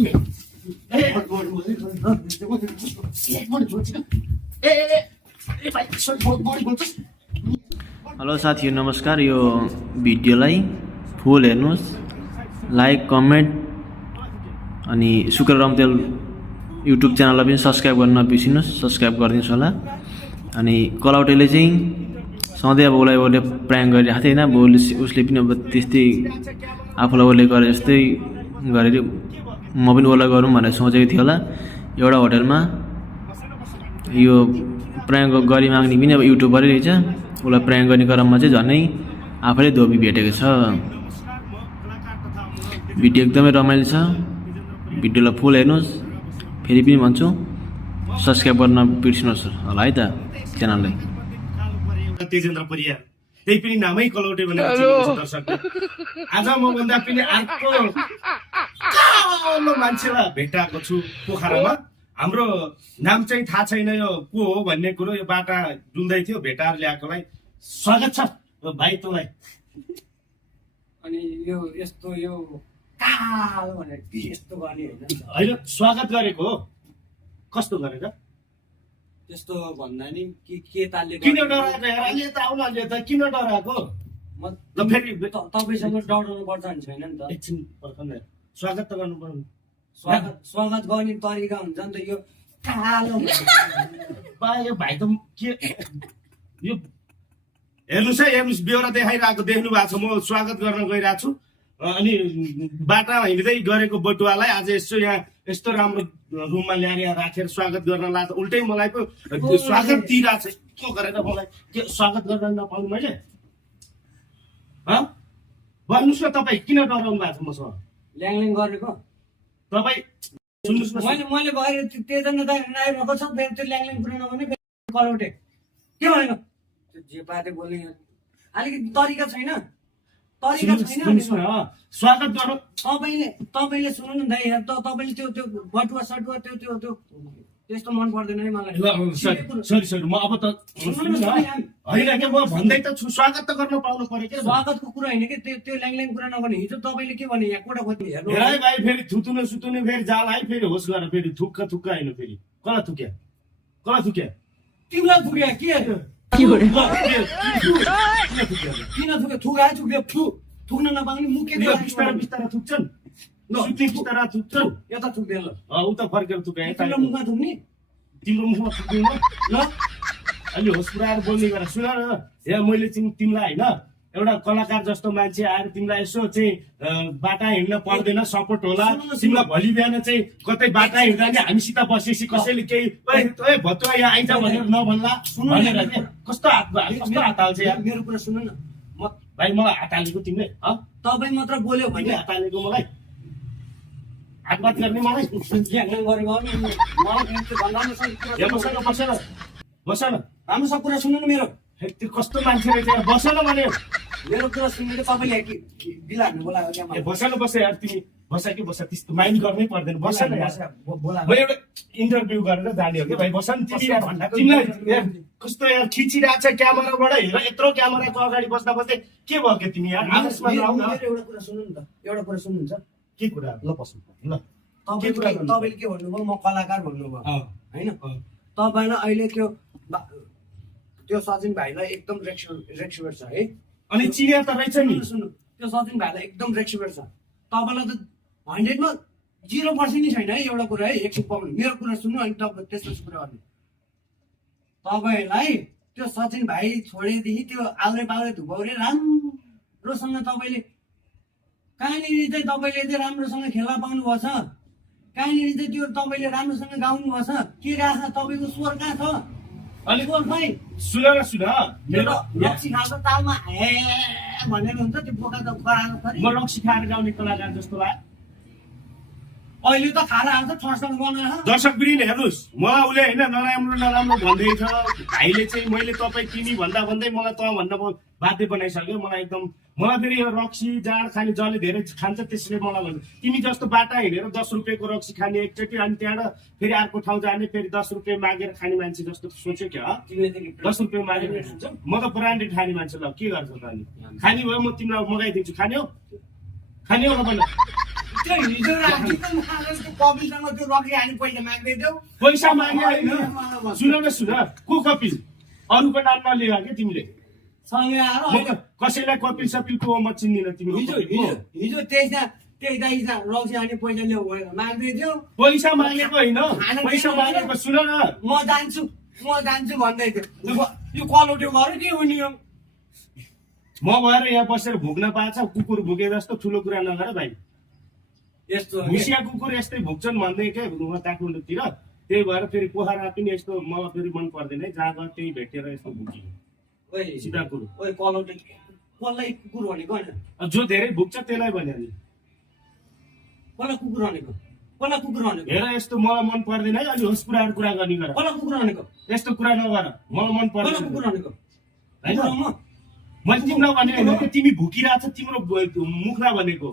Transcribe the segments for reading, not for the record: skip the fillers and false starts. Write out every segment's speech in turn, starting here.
Hello साथीहरु नमस्कार। यो भिडियोलाई फुल हेर्नुस्, लाइक कमेन्ट अनि शुक्र रम्तेल युट्युब च्यानललाई पनि सब्स्क्राइब गर्न नबिर्सिनुस्। सब्स्क्राइब गरिदिनुस् होला। अनि कलाउटेले चाहिँ सधैँ अब उसलाई उसले प्राङ्क गरिरहेको थियो होइन। अब उसले पनि अब त्यस्तै आफूलाई उसले गरे जस्तै गरेर म पनि उसलाई गरौँ भनेर सोचेको थियो होला। एउटा होटलमा यो प्राङ्क गरी माग्ने पनि अब युट्युबरै रहेछ। उसलाई प्राङ्क गर्ने क्रममा चाहिँ झनै आफैले धोबी भेटेको छ। भिडियो एकदमै रमाइलो छ। भिडियोलाई फुल हेर्नुहोस्। फेरि पनि भन्छु सब्स्क्राइब गर्न बिर्सिनुहोस् होला है त च्यानललाई। तेजेन्द्र परियार त्यही पनि नामै कलौटे भनेर चिन्नुहुन्छ दर्शकले। आज म भन्दा पनि अर्को कालो मान्छेलाई भेटाएको छु पोखरामा। हाम्रो नाम चाहिँ थाहा छैन यो को हो भन्ने कुरो। यो बाटा डुल्दै थियो भेटाएर ल्याएकोलाई स्वागत छ भाइ तँलाई। अनि यो यस्तो यो कालो भनेर यस्तो गर्ने होइन स्वागत गरेको हो। कस्तो गरेर त्यस्तो भन्दा नि के तालले किन डराएको यार? अहिले त आउन अहिले त किन डराएको? ल फेरि तपाईसँग डराउनु पर्छ नि छैन नि त। एकछिन पर्खनु स्वागत त गर्नु पर्यो। स्वागत गर्ने तरिका हुन्छ नि त। यो कालो बा यो भाइ त के यो हेर्नुहोस् है, हेर्नुहोस् बेहोरा देखाइरहेको देख्नु भएको छ। म स्वागत गर्न गइरहेको छु अनि बाटा हिँड्दै गरेको बटुवालाई आज यसो यहाँ यस्तो राम्रो रुममा ल्याएर यहाँ राखेर स्वागत गर्न लाग्छ। उल्टै मलाई पो स्वागत दिइरहेको छ। के गरेर मलाई के स्वागत गर्न नपाउनु मैले? भन्नुहोस् न तपाईँ किन डराउनु भएको छ मसँग? ल्याङल्याङ गरेको तपाईँ सुन्नुहोस् न, मैले गएर तेजना आइरहेको छ। फेरि त्यो ल्याङल्याङ कुरा नभने कलौटे के भनेको त्यो जे पाते बोल्ने अलिकति तरिका छैन। तरिका छैन स्वागत गर्नु। तपाईँले सुन्नु न दाइ, तपाईँले त्यो बटुवा सटुवा त्यो त्यस्तो मन पर्दैन है मलाई। सरी म अब त होइन के म भन्दै त छु स्वागत त गर्न पाउनु पर्यो के। स्वागतको कुरा होइन कि त्यो ल्याङल्याङ कुरा नगर्ने। हिजो तपाईँले के भने यहाँ कोटा खोज्ने हेर्नु हेर है भाइ, फेरि थुतुने सुतुने फेरि जाल है। फेरि होस् गर फेरि थुक्का होइन फेरि कला थुक्या तिमीलाई थुक्या के किन थुक्यो थुक्न नपाउने मुखे बिस्तारा थुक्छन् बिस्तारा थुक्छन्। यता थुक्दैन ल उता फर्केर थुक्या तिम्रो मुखमा थुक्ने तिम्रो मुखमा थुक्दिन ल। अहिले होस् पुऱ्याएर बोल्ने गरेर सुन न। यहाँ मैले तिमीलाई होइन एउटा कलाकार जस्तो मान्छे आएर तिमीलाई यसो चाहिँ बाटा हिँड्न पर्दैन सपोर्ट होला। तिमीलाई भोलि बिहान चाहिँ कतै बाटा हिँड्दा नि हामीसित बसेपछि कसैले केही भतुवा यहाँ आइज भनेर नभन्ला भनेर के कस्तो हात हाल्छ यार? मेरो कुरा सुन्नु न। भाइ मलाई हात हालेको तिमीले? तपाईँ मात्र बोल्यो भने हात हालेको मलाई हातबात गर्ने मलाई ल्याङल्याङ गरेको बस न राम्रो सब कुरा सुन्नु न मेरो। त्यो कस्तो मान्छे रहेछ बस न भने मेरो कुरा सुन्नु तपाईँले बिल हान्नु बोलाएको क्या बस यार तिमी बस कि बस त्यस्तो माइन्ड गर्नै पर्दैन। बस न म एउटा इन्टरभ्यू गरेर जाने हो कि भाइ। बस न तिमीलाई कस्तो यार खिचिरहेको छ क्यामेराबाट। हेर यत्रो क्यामेराको अगाडि बस्दा बस्दै के भयो कि तिमी यार? आफसमा आऊ न। एउटा कुरा सुन्नु नि त। एउटा कुरा सुन्नुहुन्छ के कुरा? ल बस्नु ल। तपाईँले के भन्नुभयो? म कलाकार भन्नुभयो होइन। तपाईँलाई अहिले त्यो सचिन भाइलाई एकदम रेक्सिभेट छ है। अनि चिनिया त रहेछ नि। सुन्नु त्यो सचिन भाइलाई एकदम रेक्सिभेट छ। तपाईँलाई त 100 मा 0% नै छैन है एउटा कुरा है। 100 पाउनु मेरो कुरा सुन्नु अनि तपाईँ त्यसपछि कुरा गर्ने। तपाईँलाई त्यो सचिन भाइ छोडेदेखि त्यो आउरे पाउरे धुपाउरे राम्रोसँग तपाईँले कहाँनिर चाहिँ तपाईँले चाहिँ राम्रोसँग खेल्न पाउनुभएको छ। कहाँनिर चाहिँ त्यो तपाईँले राम्रोसँग गाउनु भएको छ। के राख तपाईँको स्वर कहाँ छ? अलिक खै सुन न सुन मेरो रक्सी खाएको तालमा हे भनेर हुन्छ त्यो बोका त गराएको छ। म रक्सी खाएर गाउने कलाकार जस्तो लाग्यो। अहिले त खाएर आउँछ फर्स्टमा बनाएर दर्शक बिरिन हेर्नुहोस्। मलाई उसले होइन नराम्रो भन्दैछ भाइले चाहिँ। मैले तपाईँ तिमी भन्दा भन्दै मलाई त भन्न बाध्य बनाइसक्यो मलाई एकदम। मलाई फेरि यो रक्सी जाँड खाने जसले धेरै खान्छ त्यसले मलाई भन्छ तिमी जस्तो बाटा हिँडेर 10 रुपियाँको रक्सी खाने एकचोटि अनि त्यहाँबाट फेरि अर्को ठाउँ जाने फेरि 10 रुपियाँ मागेर खाने मान्छे जस्तो सोच्यो क्या? 10 रुपियाँ मागेर म त ब्रान्डेड खाने मान्छे। ल के गर्छ त अनि? खाने भयो म तिमीलाई मगाइदिन्छु। खाने हो ल भन। त्यो हिजो राति त कपिलसँग त्यो रक्सी हानी पैसा माग्दै थियौ पैसा मागे होइन सुन को कपिल अरूको नाम नलिएर क्या तिमीले सँगै आएर म त कसैलाई कपिल सपिलको म चिन्दिनँ तिमी हिजो त्यही रक्सी हानी पैसा ल्याऊ भनेर माग्दै थियो पैसा मागेको होइन पैसा मागेको सुन न म जान्छु भन्दै थियो यो कलौटे गर्यो के हुने हो म भएर यहाँ बसेर भुक्न पाएछ कुकुर भुके जस्तो ठुलो कुरा नगर भाइ यस्तो भुसिया कुकुर यस्तै भुक्छन् भन्दै के काठमाडौँतिर त्यही भएर फेरि पोखरा पनि यस्तो मलाई फेरि मन पर्दैन है जहाँ गयो त्यही भेटेर यस्तो भुकियो सिधा कुरो ओइ कलौटे कसलाई कुकुर भनेको होइन जो धेरै भुक्छ त्यसलाई भन्यो नि कसलाई कुकुर भनेको हेर यस्तो मलाई मन पर्दैन है अलि होस कुराहरू कुरा गर्ने गर कसलाई कुकुर भनेको यस्तो कुरा नगर मलाई मन कसलाई पर्दैन कुकुर भनेको होइन मैले तिमीलाई भने होइन कि तिमी भुकिरहेको छ तिम्रो मुखमा भनेको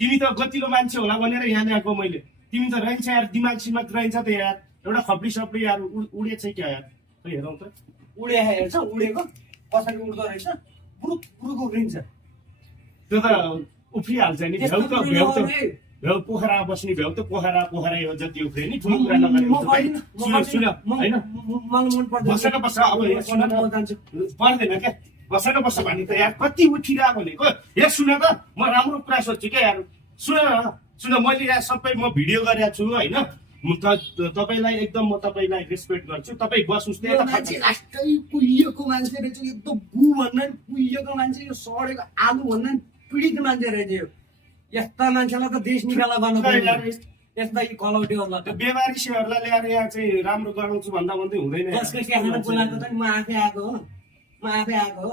तिमी त गतिलो मान्छे होला भनेर यहाँ ल्याएको मैले तिमी त रहन्छ यार दिमाग सिमाग रहन्छ त यार एउटा खप्री सप्री यार उडेछ क्या यार खै हेरौँ त उडे हेर्छ उडेको कसरी उड्दो रहेछ पुरुको उफ्रिन्छ त्यो त उफ्रिहाल्छ नि भ्याउ पोखरा बस्ने भ्याउ त पोखरा हो जति उफ्रे नि ठुलो कुरा नगरेको सुन होइन बसेर बस्छ अब पर्दैन क्या बसेर बस्छ भने त यार कति उठिरहेको भनेको यहाँ सुन त म राम्रो कुरा सोध्छु क्या यार सुन मैले यहाँ सबै म भिडियो गरेको छु होइन तपाईँलाई एकदम म तपाईँलाई रेस्पेक्ट गर्छु तपाईँ बस्नुहोस् लास्टै कुहिएको मान्छे रहेछ एकदम बु भन्दा नि कुहिएको मान्छे यो सडेको आलु भन्दा नि पीडित मान्छे रहेछ यो यस्ता मान्छेलाई त देश निकाला गर्नु यस्ता कलौटेहरूलाई त्यो बेमारी सेहरूलाई ल्याएर यहाँ चाहिँ राम्रो गराउँछु भन्दा भन्दै हुँदैन जसको क्यामेरा बोलाएको त नि म आफै आएको हो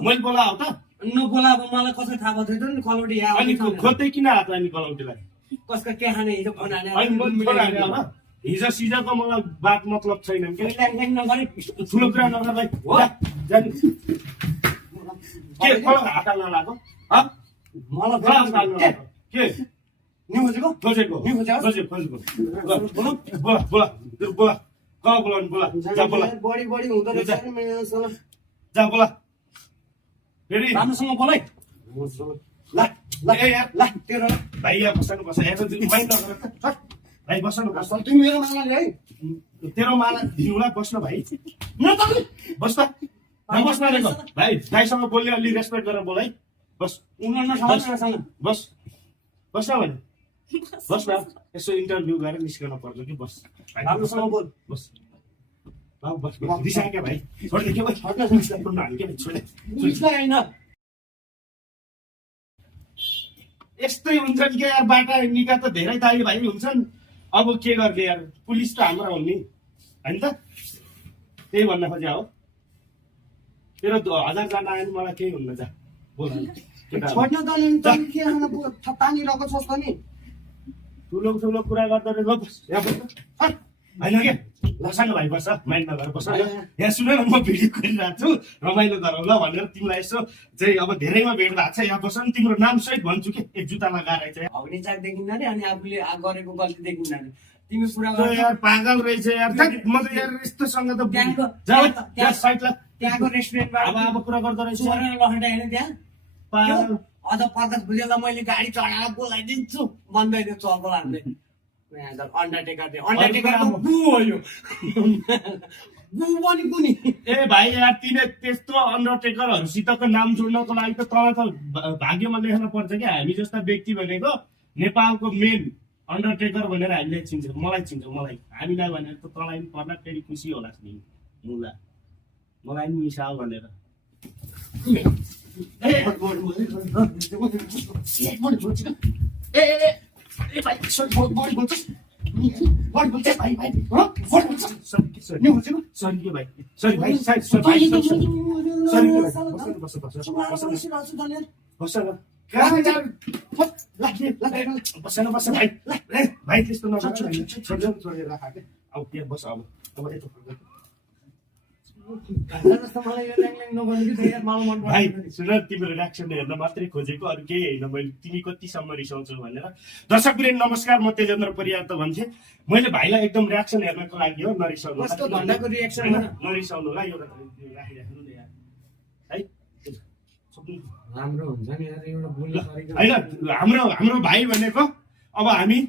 मैले बोलाऊ त नबोलाएको मलाई कसरी थाहा भएको थियो नि कलौटे अनि खोज्दै किन हात अनि कलौटेलाई कसको के खाने हिजो फोन हाने हिजो सिजोको मलाई बात मतलब छैन नगरे ठुलो कुरा नगर्दै के हात हाल्न लाग्यो मलाई के खोजेको बोला बोलाउनु बोला बढी हुँदो रहेछ जा बोला फेरि राम्रोसँग बोलाइ भाइ यहाँ बस्नु बस्छ भाइ नगर भाइ बस्नु बस्छ तिमी मेरो माला है तेरो माला दिनुलाई बस्न भाइ बस् त बस्न रहेको भाइ भाइसँग बोल्ने अलि रेस्पेक्ट गरेर बोल है बस बस बस न भने बस न यसो इन्टरभ्यू गरेर निस्कन पर्छ कि बस राम्रोसँग बोल बस बस दिइसक्यो भाइ छोड्दै के भाइ होइन यस्तै हुन्छ नि क्या यार बाटा निका त धेरै दाइ भाइ हुन्छन् अब के गर्ने यार पुलिस त हाम्रो हो नि होइन त त्यही भन्न खोजे हो तेरो 1000 जना आयो नि मलाई केही हुन्न जा बोल छोड्न त पानी रहेको छोस् त नि ठुलो कुरा गर्दा होइन क्या लसानो भाइ बस्छ माइन्ड नगर बस्छ यहाँ सुन न म भिडियो गरिरहेको छु रमाइलो गरौँ ल भनेर तिमीलाई यसो चाहिँ अब धेरैमा भेट भएको छ यहाँ बस्छ नि तिम्रो नाम सहित भन्छु कि एक जुत्ता लगाएर चाहिँ हग्ने चाक देखिन्न रे अनि आफूले गरेको गल्ती देखिन्न रे तिमी पुरा यार पागल रहेछ यार म त यार यस्तोसँग त त्यहाँको रेस्टुरेन्टबाट अब कुरा गर्दो रहेछ लखेटा हेर्ने त्यहाँ अझ प्रकाश भुजेललाई मैले गाडी चढाएर बोलाइदिन्छु भन्दै थियो चर्को लाग्दै अन्डरटेकर बु हो यो बु पनि कुनी ए भाइ यार तिमीले त्यस्तो अन्डरटेकरहरूसितको नाम जोड्नको लागि त तल त भाग्यमा लेख्न पर्छ क्या हामी जस्ता व्यक्ति भनेको नेपालको मेन अन्डरटेकर भनेर हामीले चिन्छ मलाई हामीलाई भनेर त तँलाई पनि पर्ला फेरि खुसी होला नि मुला मलाई पनि मिसाओ भनेर भाइ त्यस्तो भाइ सुन तिम्रो रियाक्सन हेर्न मात्रै खोजेको अरू केही होइन मैले तिमी कतिसम्म रिसाउँछौ भनेर दर्शक वृन्द नमस्कार म तेजेन्द्र परियार त भन्थे मैले भाइलाई एकदम रियाक्सन हेर्नको लागि हो नरिसाउनु नरिसाउनु होला एउटा राखिराख्नु नि यार है राम्रो हुन्छ नि यार एउटा बोल्ने तरिका होइन हाम्रो भाइ भनेको अब हामी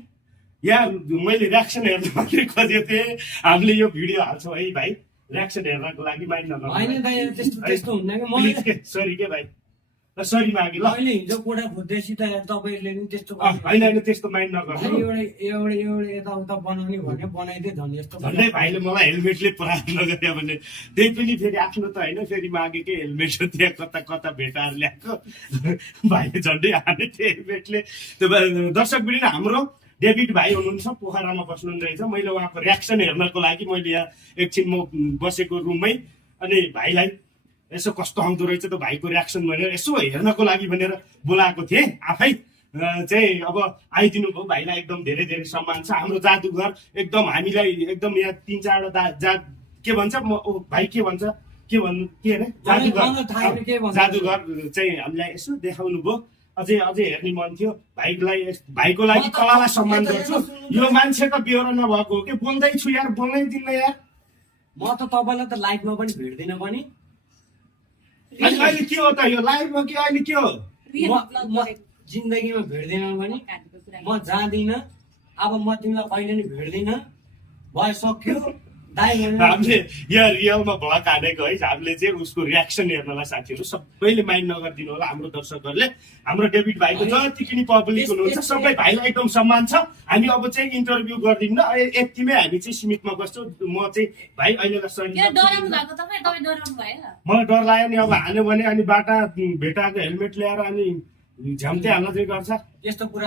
यहाँ मैले रियाक्सन हेर्न मात्रै खोजेको थिएँ। हामीले यो भिडियो हाल्छौँ है भाइ, रियाक्सन हेर्नको लागि माइन्ड होइन दाइ त्यस्तो हुन्न कि नगर्नु। सरी के भाइ, सरी मागे ल। मैले हिजो कोठा खोज्दैछु त तपाईँहरूले नि त्यस्तो होइन त्यस्तो माइन्ड नगर्नु। एउटा यताउता बनाउने भने बनाइदिए झन् यस्तो झन्डै भाइले मलाई हेलमेटले प्रहार नगर्यो भने त्यही पनि फेरि आफ्नो त होइन, फेरि मागेकै हेलमेट हो, त्यहाँ कता कता भेटाएर ल्याएको भाइले झन्डै हाने थियो हेलमेटले। त्यो दर्शक पनि हाम्रो डेभिड भाइ हुनुहुन्छ, पोखरामा बस्नुहुँदो रहेछ। मैले उहाँको रियाक्सन हेर्नको लागि मैले यहाँ एकछिन म बसेको रुममै अनि भाइलाई यसो कस्तो आउँदो रहेछ त भाइको रियाक्सन भनेर यसो हेर्नको लागि भनेर बोलाएको थिएँ। आफै चाहिँ अब आइदिनु भयो, भाइलाई एकदम धेरै धेरै सम्मान छ। हाम्रो जादुघर एकदम हामीलाई एकदम यहाँ 3-4वटा के भन्छ भाइ के भन्छ के अरे जादुघर चाहिँ हामीलाई यसो देखाउनु भयो। अझै हेर्ने मन थियो। भाइको लागि कलालाई सम्मान गर्छु। यो मान्छेको बेहोरा नभएको हो कि, बोल्दैछु यार, बोल्नै दिन्न यार। म त तपाईँलाई त लाइफमा पनि भेट्दिनँ पनि। अहिले के हो त यो लाइभमा कि अहिले के हो? म जिन्दगीमा भेट्दिनँ पनि, म जाँदिनँ। अब म तिमीलाई कहिले नि भेट्दिनँ, भयो सक्यो दाइ। हामीले यहाँ रियलमा भ्लग हानेको है, हामीले चाहिँ उसको रियाक्सन हेर्नलाई साथीहरू सबैले माइन्ड नगरिदिनु होला। हाम्रो दर्शकहरूले हाम्रो डेभिड भाइको जति पनि पब्लिक हुनुहुन्छ सबै भाइलाई एकदम सम्मान छ। हामी अब चाहिँ इन्टरभ्यू गरिदिन्न, यतिमै हामी चाहिँ सीमितमा बस्छौँ। म चाहिँ भाइ अहिलेलाई सरी, मलाई डर लाग्यो नि। अब हाल्यो भने अनि बाटा भेटाएको हेलमेट ल्याएर अनि झ्याम्ते हाल्न चाहिँ गर्छ। यस्तो कुरा